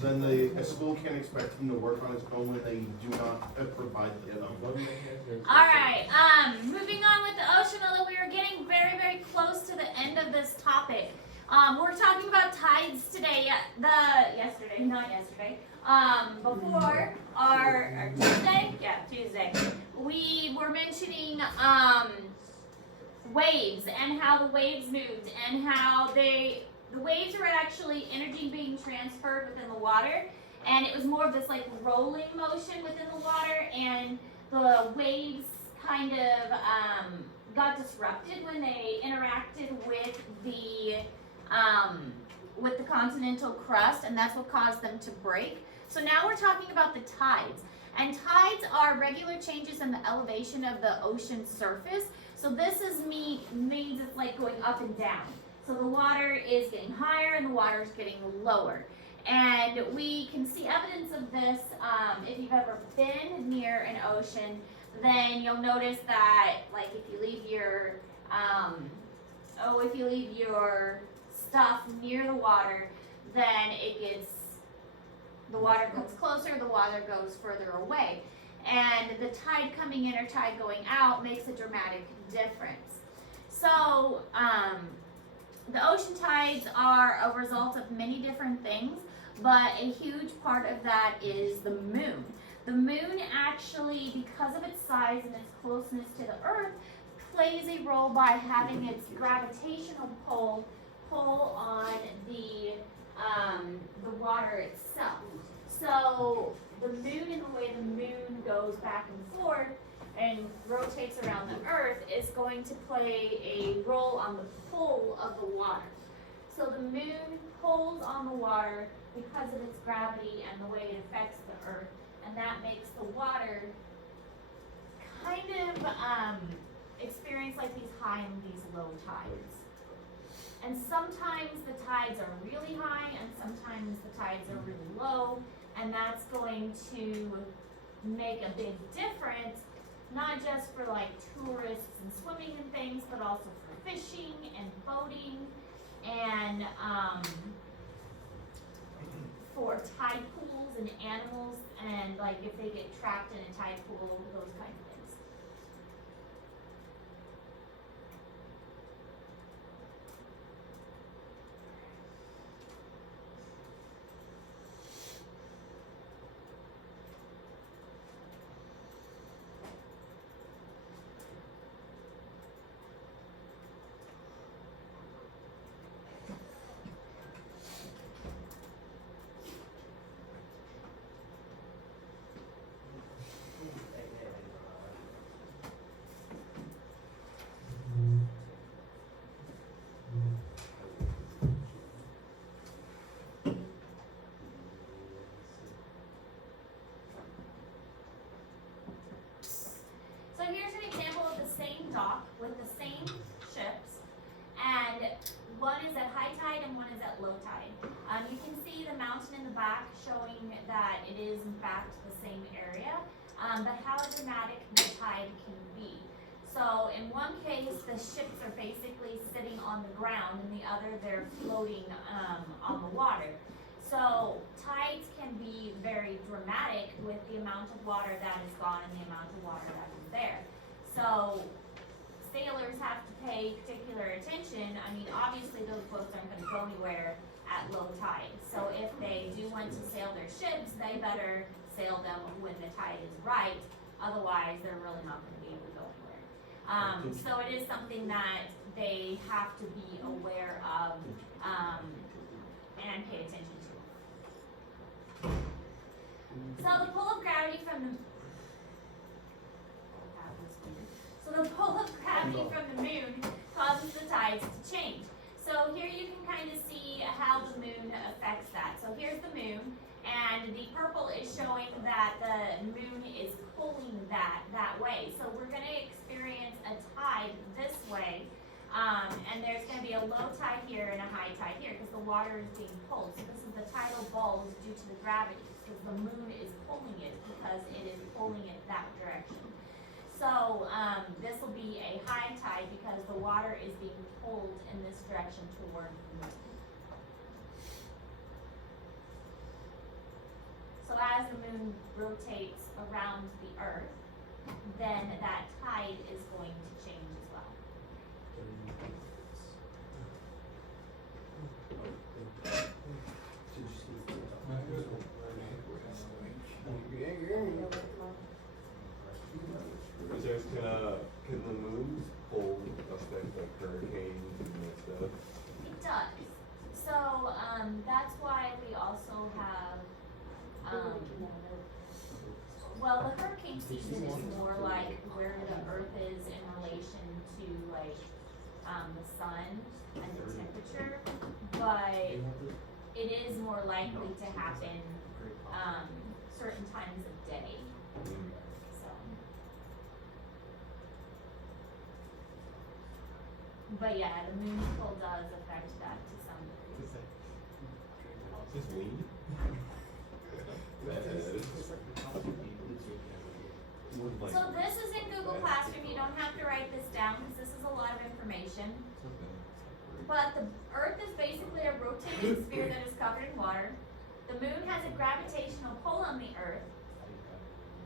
then a school can't expect him to work on his own when they do not provide them. Alright, moving on with the ocean, although we are getting very, very close to the end of this topic. We're talking about tides today, before our Tuesday? Yeah, Tuesday. We were mentioning, waves and how the waves moved and how the waves were actually energy being transferred within the water, and it was more of this like rolling motion within the water, and the waves kind of got disrupted when they interacted with the continental crust, and that's what caused them to break. So now we're talking about the tides. And tides are regular changes in the elevation of the ocean surface. So this means it's like going up and down. So the water is getting higher and the water is getting lower. And we can see evidence of this if you've ever been near an ocean. Then you'll notice that, like, if you leave your stuff near the water, then the water comes closer, the water goes further away. And the tide coming in or tide going out makes a dramatic difference. So the ocean tides are a result of many different things, but a huge part of that is the moon. The moon actually, because of its size and its closeness to the earth, plays a role by having its gravitational pull on the water itself. So the moon, and the way the moon goes back and forth and rotates around the earth, is going to play a role on the pull of the water. So the moon pulls on the water because of its gravity and the way it affects the earth, and that makes the water kind of experience like these high and these low tides. And sometimes the tides are really high and sometimes the tides are really low, and that's going to make a big difference, not just for like tourists and swimming and things, but also for fishing and boating and for tide pools and animals, and like if they get trapped in a tide pool, those kinds of things. So here's an example of the same dock with the same ships, and one is at high tide and one is at low tide. You can see the mountain in the back showing that it is in fact the same area, but how dramatic the tide can be. So in one case, the ships are basically sitting on the ground, and the other they're floating on the water. So tides can be very dramatic with the amount of water that is gone and the amount of water that is there. So sailors have to pay particular attention. I mean, obviously those boats aren't going to go anywhere at low tide. So if they do want to sail their ships, they better sail them when the tide is right. Otherwise, they're really not going to be able to go anywhere. So it is something that they have to be aware of and pay attention to. So the pull of gravity from the moon causes the tides to change. So here you can kind of see how the moon affects that. So here's the moon, and the purple is showing that the moon is pulling that way. So we're going to experience a tide this way, and there's going to be a low tide here and a high tide here because the water is being pulled. So this is the tidal bulge due to the gravity, because the moon is pulling it because it is pulling it that direction. So this will be a high tide because the water is being pulled in this direction toward the moon. as the moon rotates around the earth, then that tide is going to change as well. Is there can the moon hold affect like hurricanes and that stuff? It does. So, that's why we also have, well, the hurricane season is more like where the earth is in relation to like, the sun and the temperature, but it is more likely to happen, certain times of day, so. But yeah, the moon pull does affect that to some degree. Just wind? So this is in Google Classroom, you don't have to write this down, because this is a lot of information. But the Earth is basically a rotating sphere that is covered in water. The moon has a gravitational pull on the Earth.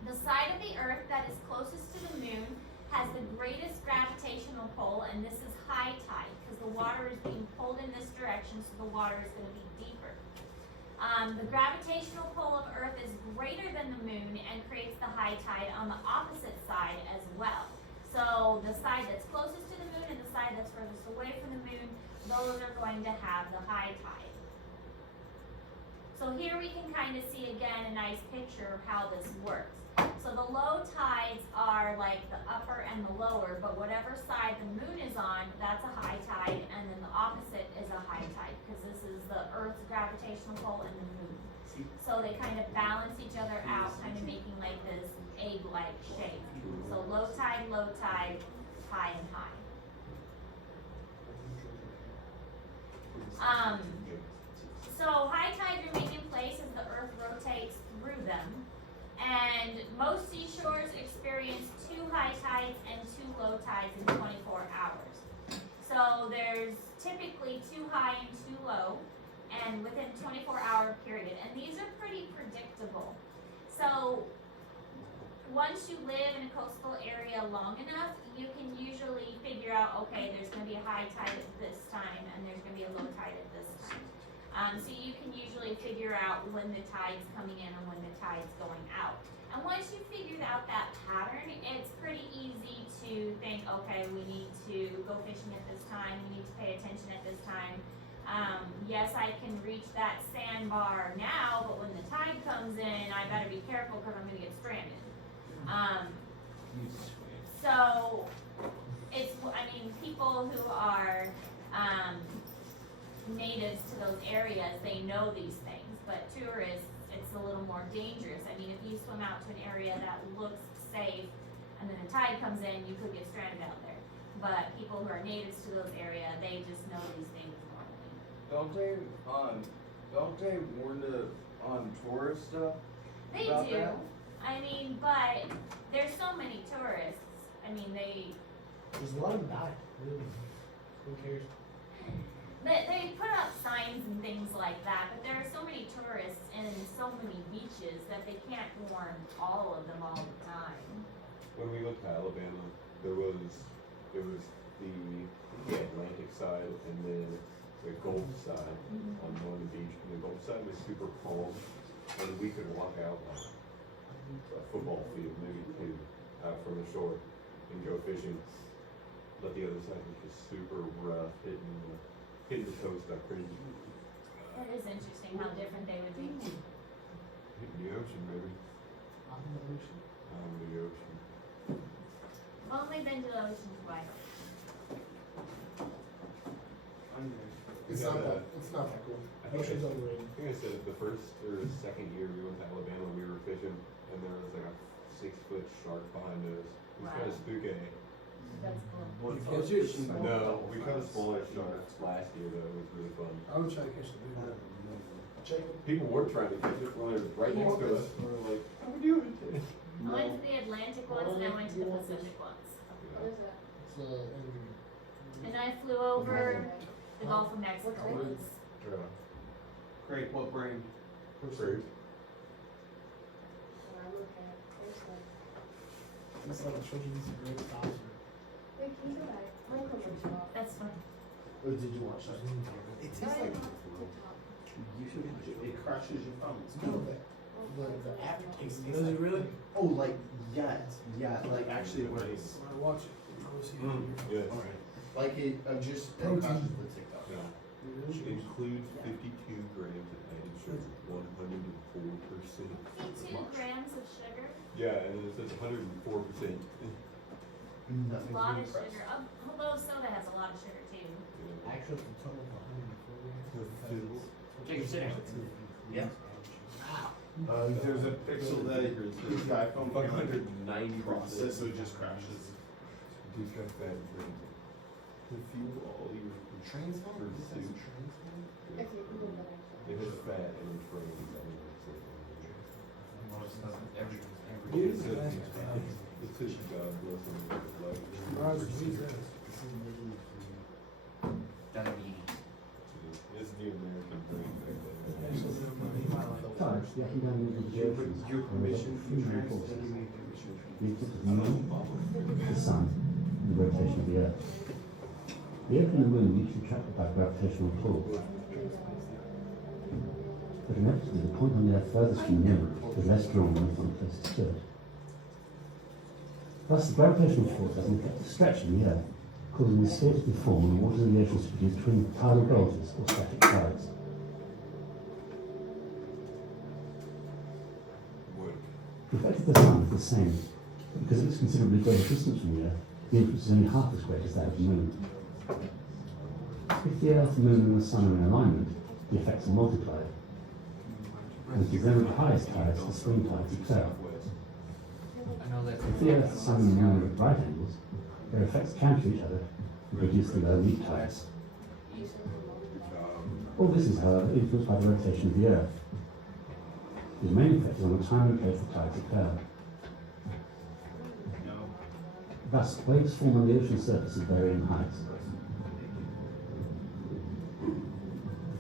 The side of the Earth that is closest to the moon has the greatest gravitational pull, and this is high tide, because the water is being pulled in this direction, so the water is going to be deeper. The gravitational pull of Earth is greater than the moon and creates the high tide on the opposite side as well. So the side that's closest to the moon and the side that's furthest away from the moon, those are going to have the high tide. So here we can kind of see again a nice picture of how this works. So the low tides are like the upper and the lower, but whatever side the moon is on, that's a high tide, and then the opposite is a high tide, because this is the Earth's gravitational pull and the moon. So they kind of balance each other out, kind of making like this egg-like shape. So low tide, high and high. So high tides remain in place as the Earth rotates through them. And most seashores experience 2 high tides and 2 low tides in 24 hours. So there's typically 2 high and 2 low, and within 24-hour period. And these are pretty predictable. So once you live in a coastal area long enough, you can usually figure out, okay, there's going to be a high tide at this time, and there's going to be a low tide at this time. So you can usually figure out when the tide's coming in and when the tide's going out. And once you've figured out that pattern, it's pretty easy to think, okay, we need to go fishing at this time, we need to pay attention at this time. Yes, I can reach that sandbar now, but when the tide comes in, I better be careful because I'm going to get stranded. So it's, I mean, people who are natives to those areas, they know these things, but tourists, it's a little more dangerous. I mean, if you swim out to an area that looks safe and then the tide comes in, you could get stranded out there. But people who are natives to those areas, they just know these things normally. Don't they warn on tourist stuff? They About do. that? I mean, but there's so many tourists. I mean, Just let them die, really. Who cares? they put up signs and things like that, but there are so many tourists and so many beaches that they can't warn all of them all the time. When we went to Alabama, there was the Atlantic side and then the Gulf side on one beach. And the Gulf side was super calm, and we could walk out like a football field, maybe 2, out from the shore and go fishing. But the other side was just super rough, hitting the coast up crazy. It is interesting how different they would be. Hitting the ocean, maybe. On the ocean. The ocean. I've only been to the ocean twice. It's not that cool. I think Ocean's I overrated. think I said the first or second year we went to Alabama, we were fishing, and there was like a 6-foot shark behind us. It was kind of spooky. That's cool. You catch it? No, we caught a smaller shark last year though. It was really fun. I would try to catch the big one. Check it. People were trying to catch it when they were right next to us. We were like, how we doing? I went to the Atlantic ones and I went to the Pacific ones. It's And I flew over the Gulf of Mexico once. Great, what brand? Fruit. It's like children's great stops. Wait, can you go back? My phone went off. That's fine. Or did you watch that? It is like, it crashes your phones. No, the aftertaste. Does it really? Oh, like, yes, yeah, like actually it works. When I watch it, I always see Yes. Alright. Like it, it Protein. crashes the TikTok. Yeah. Includes 52 grams of added sugar, 104%. 52 grams of sugar. Yeah, and it says 104%. Nothing A lot to of impress. sugar. Although soda has a lot of sugar too. Actually, the total of 104 grams. Take a sit down. Yeah. There's a pixel that the iPhone 190 processor just crashes. It's got fat and trans. To fuel all your Trans phone? pursuit. Okay, we can go back. It has fat and trans. Dude, It says God bless them with Raj, life. use that. Diabetes. It's the American brain back then. Actually, the money, I like that. Tides, the up and down movement of the Your oceans, are permission about three main to forces. give me permission. The eclipse of the moon, the sun, and the rotation of the earth. The earth and the moon are each attracted by gravitational pull. But inevitably, the point on the earth furthest from the moon is less strong than the point closest to it. Thus, the gravitational force has an effect of stretching the earth, causing the sphere to be formed and the waters of the oceans to produce twin tidal gulches or static tides. What? The effect of the sun is the same, but because of its considerably greater distance from the Earth, the influence is only half as great as that of the Moon. If the Earth, Moon and the Sun are in alignment, the effects are multiplied. And it is then at the highest tides the spring tides occur. I know that. If the Earth, the Sun and the Moon are at right angles, their effects counter each other and produce the low neap tides. All this is, however, influenced by the rotation of the Earth. The main effect is on the time and place the tides occur. Thus, waves form on the ocean surface of varying heights.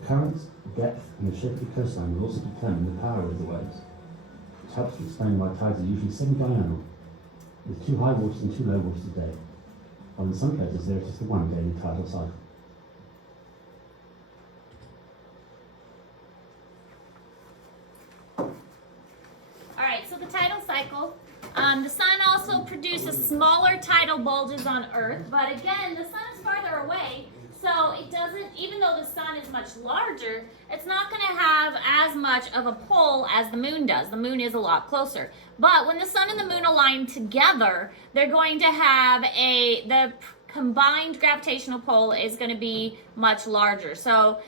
The currents, depth, and the shape of the coastline will also determine the power of the waves. It helps to explain why tides are usually semi-diurnal, with 2 high waters and 2 low waters a day, while in some places there is just the one daily tidal cycle. Alright, so the tidal cycle. The sun also produces smaller tidal bulges on Earth, but again, the sun is farther away, so it doesn't, even though the sun is much larger, it's not going to have as much of a pull as the moon does. The moon is a lot closer. But when the sun and the moon align together, they're going to have the combined gravitational pull is going to be much larger. So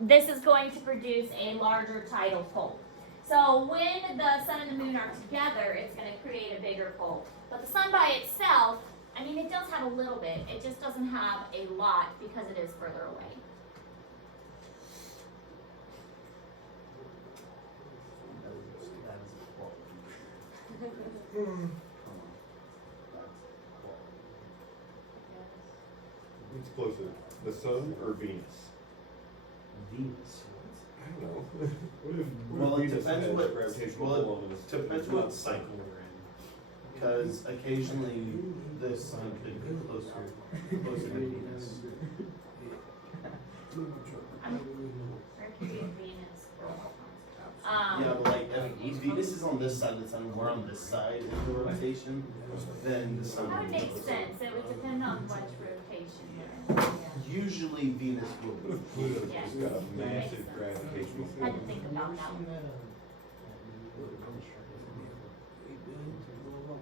this is going to produce a larger tidal pull. So when the sun and the moon are together, it's going to create a bigger pull. But the sun by itself, I mean, it does have a little bit. It just doesn't have a lot because it is further away. What's closer, the sun or Venus? Venus. I don't know. What if Well, it Venus depends had what, gravitational well, pull on us? it depends what cycle we're in. Because occasionally the sun could be closer to Venus. Mercury and Venus. Yeah, but like if Venus is on this side of the sun, we're on this side of the rotation, then the sun That would would be make closer. sense. It would depend on which rotation you're in. Usually Venus will be. Pluto's Yeah. just got a Makes massive sense. gravitational pull. Had to think about that one.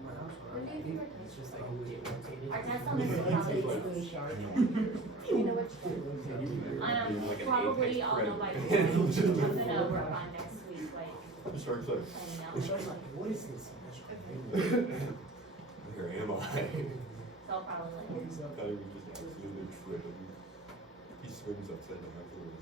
It's just like Our dad's on the probably, You know which one? Like an probably apex I'll know by predator. tomorrow. I'm gonna work on next week, like, The shark's like, planning out. It's just like, what is this? here am I? So I'll probably like, What is up? Thought he would just absolutely trip him. He swims upside down afterwards.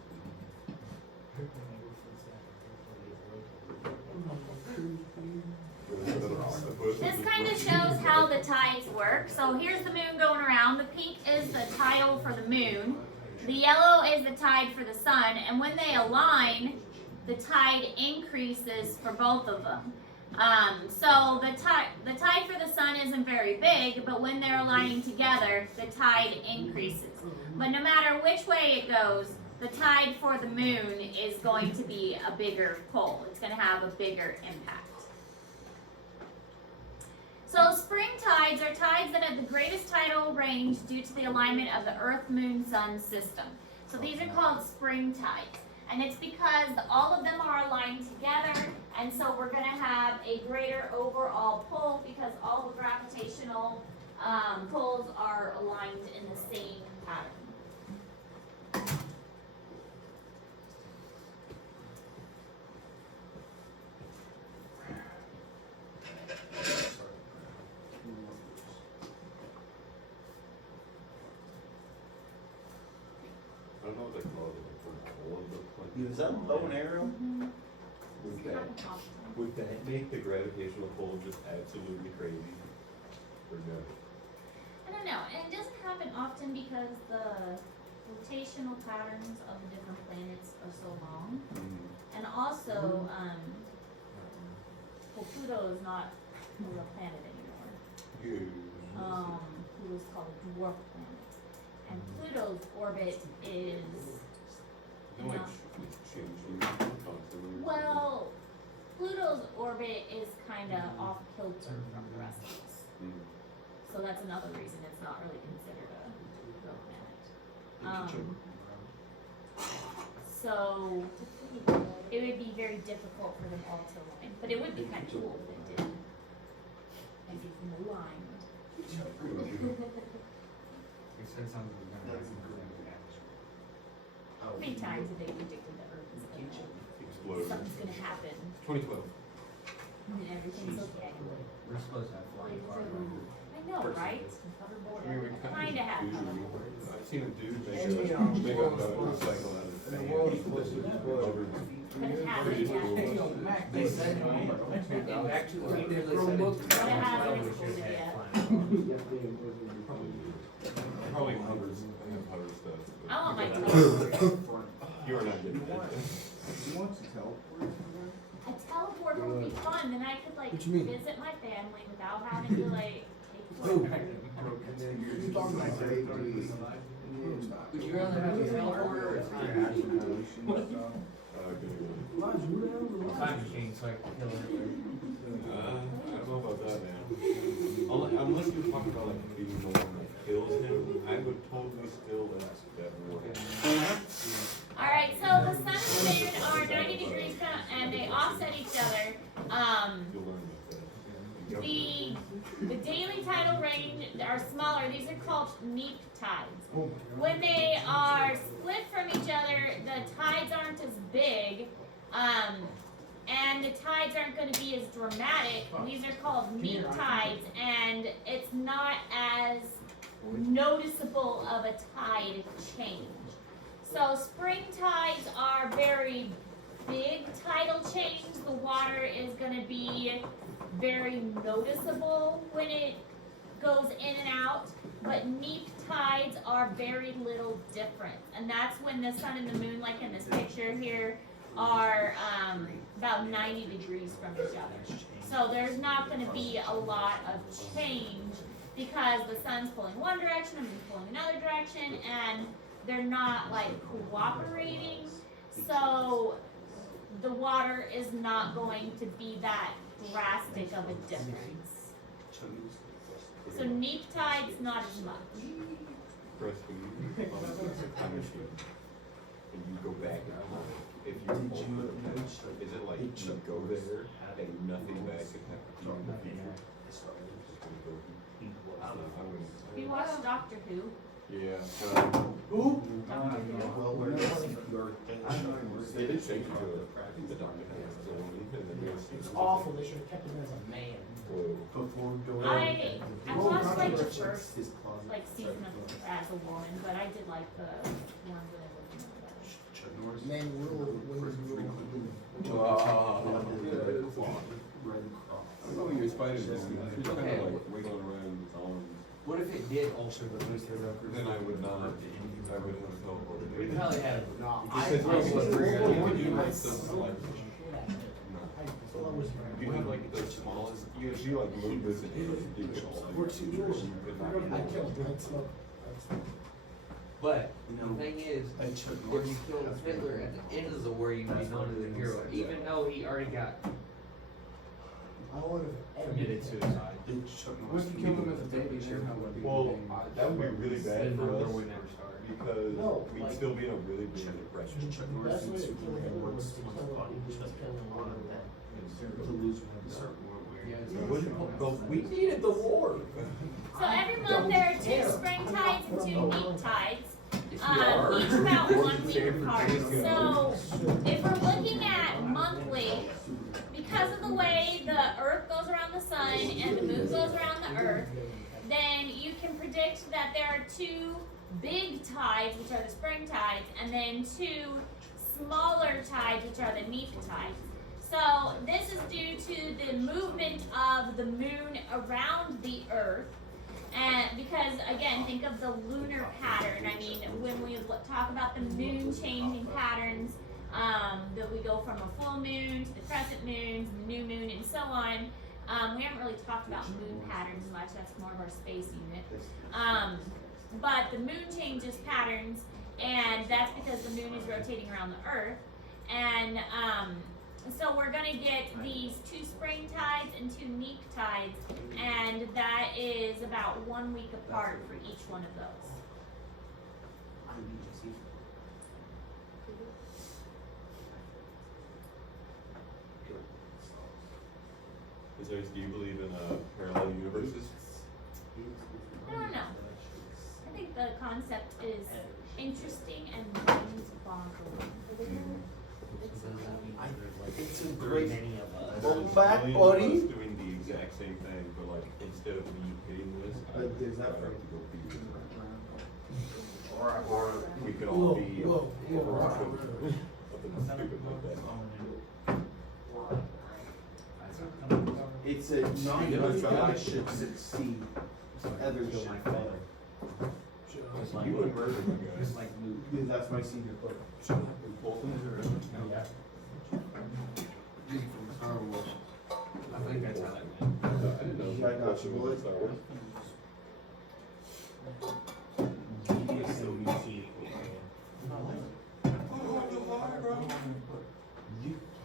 this kind of shows how the tides work. So here's the moon going around. The pink is the tidal for the moon. The yellow is the tide for the sun. And when they align, the tide increases for both of them. So the tide for the sun isn't very big, but when they're aligning together, the tide increases. But no matter which way it goes, the tide for the moon is going to be a bigger pull. It's going to have a bigger impact. So spring tides are tides that have the greatest tidal range due to the alignment of the Earth, Moon, Sun system. So these are called spring tides. And it's because all of them are aligned together, and so we're going to have a greater overall pull because all the gravitational pulls are aligned in the same pattern. I don't know what they call it, like, for all of the like. Is that a bow and arrow? Would that make the gravitational pull just absolutely crazy? Or no? I don't know, and it doesn't happen often because the rotational patterns of the different planets are so long. And also, well, Pluto is not a real planet anymore. Pluto's called a dwarf planet. And Pluto's orbit is, Like, it's changing constantly. well, Pluto's orbit is kind of off kilter from the rest of us. So that's another reason it's not really considered a real planet. So it would be very difficult for them all to align, but it would be kind of cool if they did. And if them aligned. You said something was gonna happen. How many times have they predicted the Earth is going to, Explode. something's going to happen 2012. and everything's okay? We're supposed to have flying cars. I know, right? I mean, we Kind of have do. hoverboards. I've seen a dude make And, a motorcycle out of And the sand. world is supposed to explode. But it hasn't yet. They said, back to the reader, they said But it hasn't exploded yet. Probably hovers, I have hover stuff. but- I want my teleport. You are not getting that. He wants to teleport. A teleport would be fun, then I could like What you mean? visit my family without having to like take a Who? flight. And then you're talking about safety. Would you rather have a teleporter or a time machine? Time machine, so I can kill it. I don't know about that, man. Unless you're talking about like being the one that kills him, I would totally still that war. Alright, so the sun and the moon are 90 degrees from, and they offset each other. You'll learn about that. The daily tidal range are smaller. These are called neap tides. When they are split from each other, the tides aren't as big, and the tides aren't going to be as dramatic. These are called neap tides, and it's not as noticeable of a tide change. So spring tides are very big tidal change. The water is going to be very noticeable when it goes in and out, but neap tides are very little different, and that's when the sun and the moon, like in this picture here, are about 90 degrees from each other. So there's not going to be a lot of change because the sun's pulling one direction and the moon's pulling another direction, and they're not like cooperating. So the water is not going to be that drastic of a difference. So neap tides, not as much. Press the time machine, and you go back in time. If you is it like you go there and nothing bad could happen to you in the future? I don't know. I wouldn't. We watched Doctor Who. Yeah. Who? Doctor Who. Well, where your They did change it to the doctor has his own, and then there's. It's awful, they should have kept him as a man. Whoa. before going. I watched like the Checks first his closet. like season of as a woman, but I did like the ones that I was Chuck Norris. Man rule, women's rule. Red Cross. I don't know what your spider doing. She's kind of like wiggling around its arms. What if it did alter the booster record? Then I would not. I wouldn't have teleported. We probably had a. No, Because you could do like stuff like. I thought it was. You have like those You see like movements and do it all. I killed Red Smoke. But You the know, thing is, I Chuck if Norris you killed has Hitler been- at the end of the war, you'd be known as a hero, even though he already got I would have committed suicide. Did Chuck What Norris if you do kill him as a it? baby? Then how would it be? Well, that would be really bad Then for the war us would never start. because No, we'd like- still be in a really big depression. Chuck The Norris best way did to kill Superman Hitler works was to on kill his body him just just to killing one of them. To lose one of them. But we needed the war. So every month there are 2 spring tides and 2 neap tides. Each are. about 1 week apart. So if we're looking at monthly, because of the way the earth goes around the sun and the moon goes around the earth, then you can predict that there are 2 big tides, which are the spring tides, and then 2 smaller tides, which are the neap tides. So this is due to the movement of the moon around the earth. And because again, think of the lunar pattern. I mean, when we talk about the moon changing patterns, that we go from a full moon to the crescent moon to the new moon and so on. We haven't really talked about moon patterns much. That's more of our space unit. But the moon changes patterns, and that's because the moon is rotating around the earth. And so we're gonna get these 2 spring tides and 2 neap tides, and that is about 1 week apart for each one of those. Do you believe in parallel universes? I don't know. I think the concept is interesting and mind-boggling. It's a great. Welcome back, buddy. Doing the exact same thing, but like instead of me hitting this, I But there's have that to go beat it. Or We could all be Whoa, whoa, overrun whoa. with something stupid like that. it's a not enough that I should succeed. Others should fail. You would murder my guys. Because that's my senior book. I think that's how that went. I didn't know. I got you, Willie. Star Wars.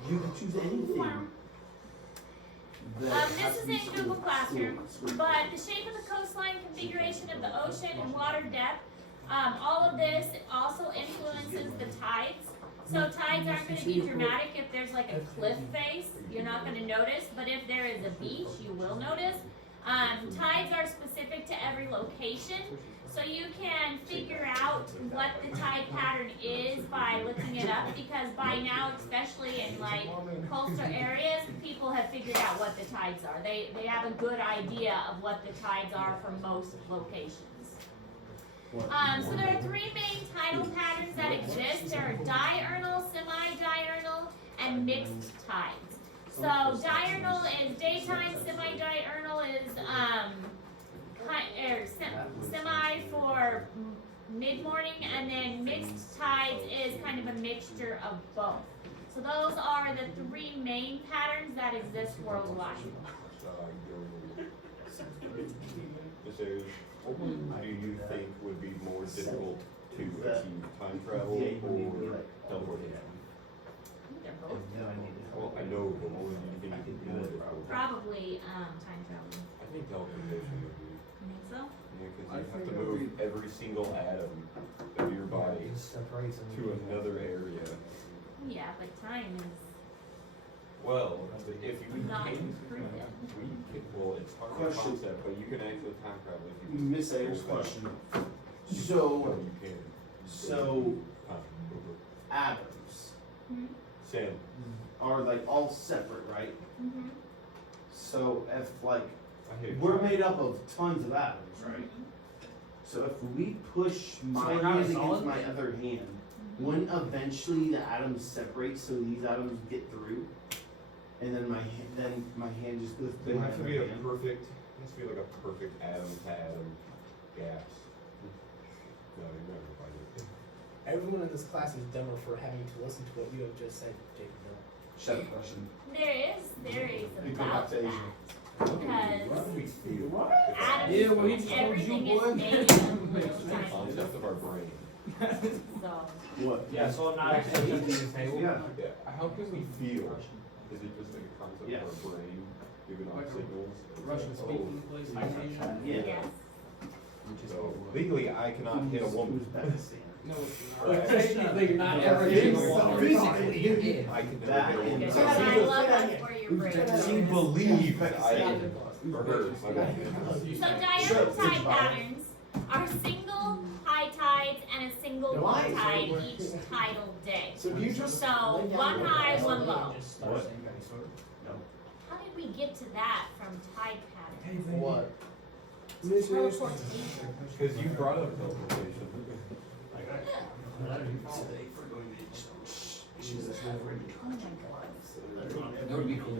You can choose anything. This is in Google Classroom, but the shape of the coastline, configuration of the ocean, and water depth, all of this also influences the tides. So tides aren't going to be dramatic if there's like a cliff face, you're not going to notice, but if there is a beach, you will notice. Tides are specific to every location, so you can figure out what the tide pattern is by looking it up, because by now, especially in like coastal areas, people have figured out what the tides are. They have a good idea of what the tides are for most locations. So there are 3 main tidal patterns that exist. There are diurnal, semi-diurnal, and mixed tides. So diurnal is daytime, semi-diurnal is semi for mid-morning, and then mixed tides is kind of a mixture of both. So those are the 3 main patterns that exist worldwide. This area, do you think would be more difficult to achieve time travel or teleportation? They're both Well, I know, but what would you think would be more difficult? probably time travel. I think teleportation would be. You think so? Yeah, because you have to move every single atom of your body to another area. Yeah, but time is Well, if you not can, proven. well, it's hard to Question. concept, but you can actually time travel if you. Miss Ayer's question. Well, So, you can. so Time. atoms Mhm. Sam, are like all separate, right? Mhm. So if like, I hate. we're made up of tons of atoms, right? So if we push my we're not hand a solid? against my other hand, wouldn't eventually the atoms separate so these atoms get through? And then my hand just goes They through my have to other be a hand? perfect, it has to be like a perfect atom to atom gaps. No, you're never gonna find it. Everyone in this class is dumber for having to listen to what you have just said, Jacob. Shut up, question. There is You go back about to that. Asia. because We feel. atoms Yeah, well, he and told you everything is what. made of It's little the tiny. concept of our brain. So, What? Yeah, so I'm not actually at the table. Yeah. Yeah, how can we feel? Is it just like a concept Yes. of our brain giving off Like a signals? Russian speaking place. Yeah. yes. So legally, I cannot hit a woman. Uzbekistan. No, it's But Like, not Yeah, ever it's getting so along physically. physically. I can That never hit a and- woman. And I love that for your brain. She believes I or her. So diurnal tide patterns are single high tides and a single low tide each tidal day. So do you just? So, lay down one your high, bed one and low. just start What? saying How did we get to that from tide patterns? What? Teleportation. Because you brought up teleportation. Oh my god. That would be cool.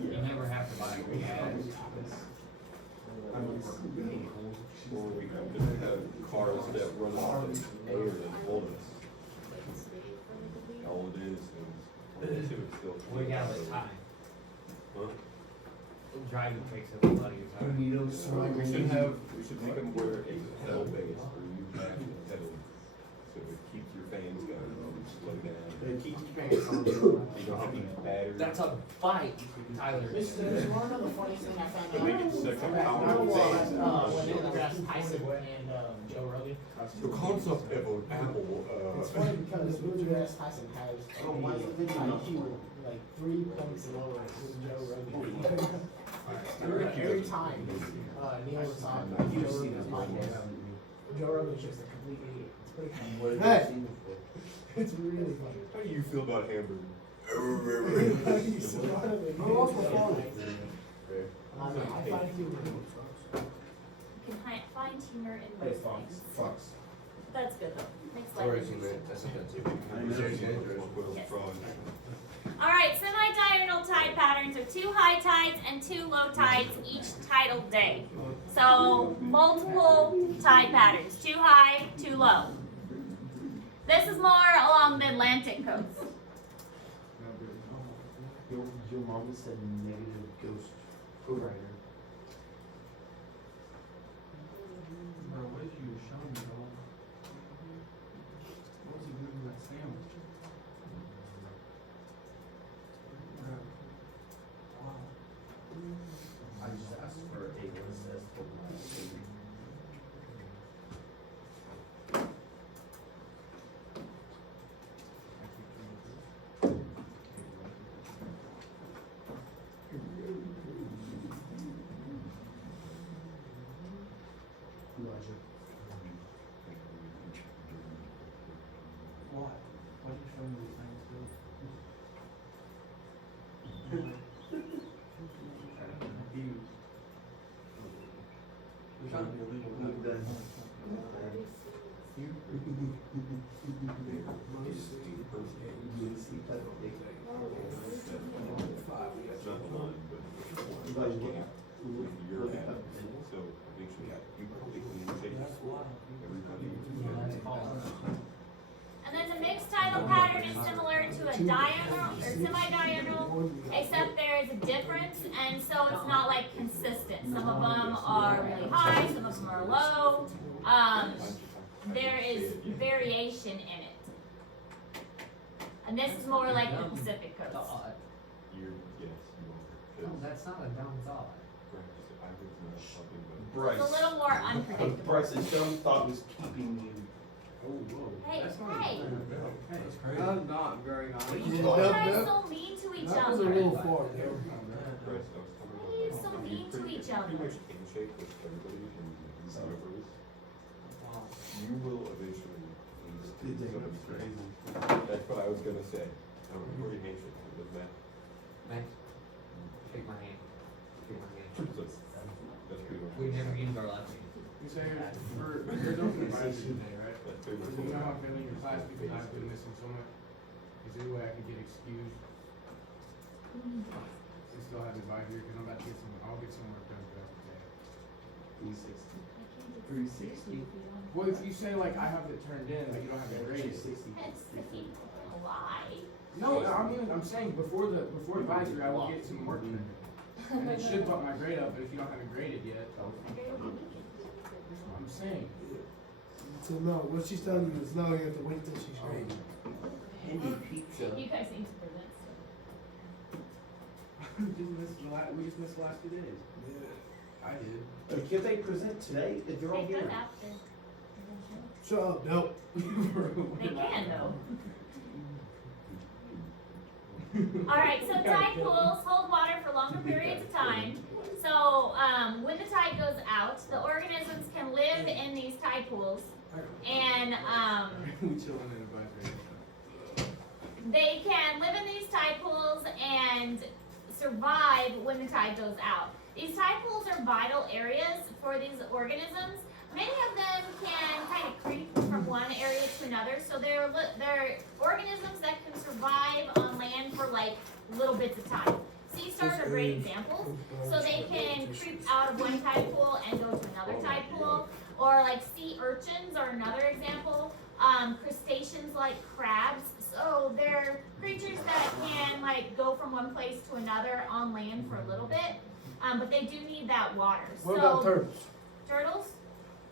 You never have to buy gas. Or we could just have cars that run off of air that hold us. All it is two is still. We got the time. Huh? Driving takes up a lot of your time. We should make them where it's a pedal base where you have to pedal. So it keeps your fans going, slow down. Keep your pants on. You don't have to use batteries. That's a bike, Tyler. Mister, you wanna know the funniest thing I found out? Make it such a Remember powerful when, base. when they addressed Tyson and Joe Rogan? The concept of an apple, It's funny because Neil deGrasse Tyson has Oh, why is the video IQ like 3 points lower than Joe Rogan. Every time Neil was on Joe Rogan's podcast, Joe Rogan's just a complete idiot. It's pretty funny. It's really funny. how do you feel about hamburger? He's smart than me. I find humor. You can find humor in most things. Fox. That's good though. Makes life easier. Yes. Alright, semi-diurnal tide patterns are 2 high tides and 2 low tides each tidal day. So, multiple tide patterns. 2 high, 2 low. This is more along the Atlantic coast. Your mom said negative ghost writer. Bro, what did you show me, bro? What was he doing with that sandwich? I just asked for a list as to What? What did you show me these things, dude? We're trying to be illegal. That's not the line, but You guys look you're look at, up. so make sure you probably communicate everybody. And then the mixed tidal pattern is similar to a diurnal or semi-diurnal, except there is a difference, and so it's not like consistent. Some of them are really high, some of them are low. There is variation in it. And this is more like the Pacific coast. You're, yes, you are. No, that's not a dumb thought. I was not talking about. Bryce. It's a little more unpredictable. Bryce, this dumb thought was keeping you. Hey, hey, That's crazy. I'm not very nice. why are you guys so mean to each That was other? a little far. Bryce, I was talking Why are you about. so mean to each other? Pretty much handshake with everybody and whoever. You will eventually lose to That's what I was gonna say. I don't know where your handshake with Matt. Thanks. Shake my hand. Shake my hand. So, that's pretty much. We never used our last name. You say you're open advisory today, right? That's pretty much. So you know how I'm feeling your class because I've been missing so much? Is there a way I could get excused? To still have advisory, because I'm about to get some, I'll get some work done throughout the day. 360. Well, if you say like I have it turned in, but you don't have it graded. 60. It's the people. Why? No, I mean, I'm saying before the advisory, I will get some work done. And it should bump my grade up, but if you don't have it graded yet, that's what I'm saying. So no, what she's telling you is no, you have to wait till she's ready. Penny pizza. You guys need to present stuff. We just missed the last 2 days. Yeah. I did. Like, can't they present today if they're all Take here? those after. Shut up, no. They can though. Alright, so tide pools hold water for longer periods of time. So, when the tide goes out, the organisms can live in these tide pools. And, We chilling in advisory. they can live in these tide pools and survive when the tide goes out. These tide pools are vital areas for these organisms. Many of them can kind of creep from one area to another, so they're organisms that can survive on land for like little bits of time. Sea stars are great examples. So they can creep out of one tide pool and go to another tide pool. Or like sea urchins are another example. Crustaceans like crabs. So they're creatures that can like go from one place to another on land for a little bit. But they do need that water. What about So turtles? turtles,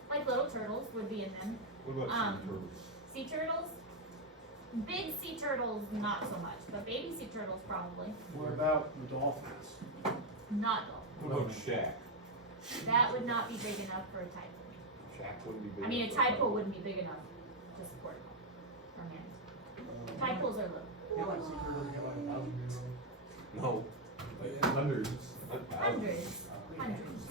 like little turtles would be in them. What about sea turtles? Sea turtles? Big sea turtles, not so much, but baby sea turtles probably. What about the dolphins? Not dolphins. What about Shaq? That would not be big enough for a tide pool. Shaq wouldn't be big. I mean, a enough for tide pool wouldn't be big enough to support it from hand. Tide pools are little. You like sea turtles, you have like 1,000 years No, like hundreds. not thousands. Hundreds.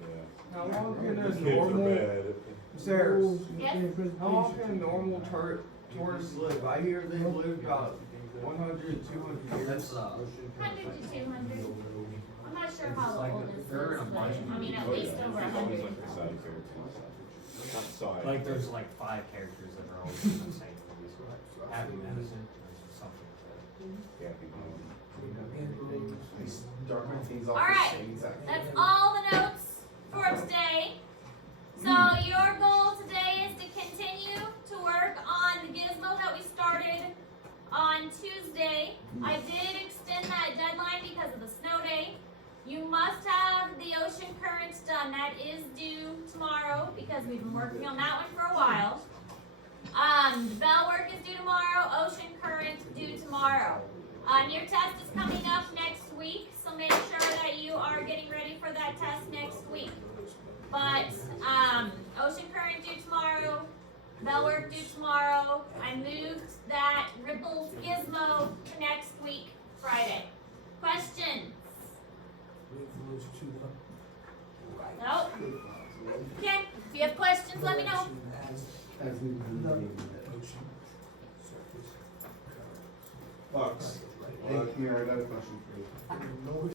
Yeah. How long can The those kids are normal, bad. Sarah, Yes. how long can normal tortoises live? I hear they live about 100, 200 years. That's, 100 to 200. I'm not sure how the oldest they're in is, a but bunch I mean, at Oh, least yeah. over There's always 100. like a side character. Not side. Like there's like 5 characters that are always in the same movies. Happy Madison, there's something to Yeah, people. These dark things All right. That's all the notes for today. So your goal today is to continue to work on the gizmo that we started on Tuesday. I did extend that deadline because of the snow day. You must have the ocean currents done. That is due tomorrow because we've been working on that one for a while. The bell work is due tomorrow. Ocean current due tomorrow. Your test is coming up next week, so make sure that you are getting ready for that test next week. But ocean current due tomorrow, bell work due tomorrow. I moved that Ripples gizmo to next week, Friday. Questions? Nope. Okay, if you have questions, let me know. Bucks. Hey, Kamira, I got a question for you.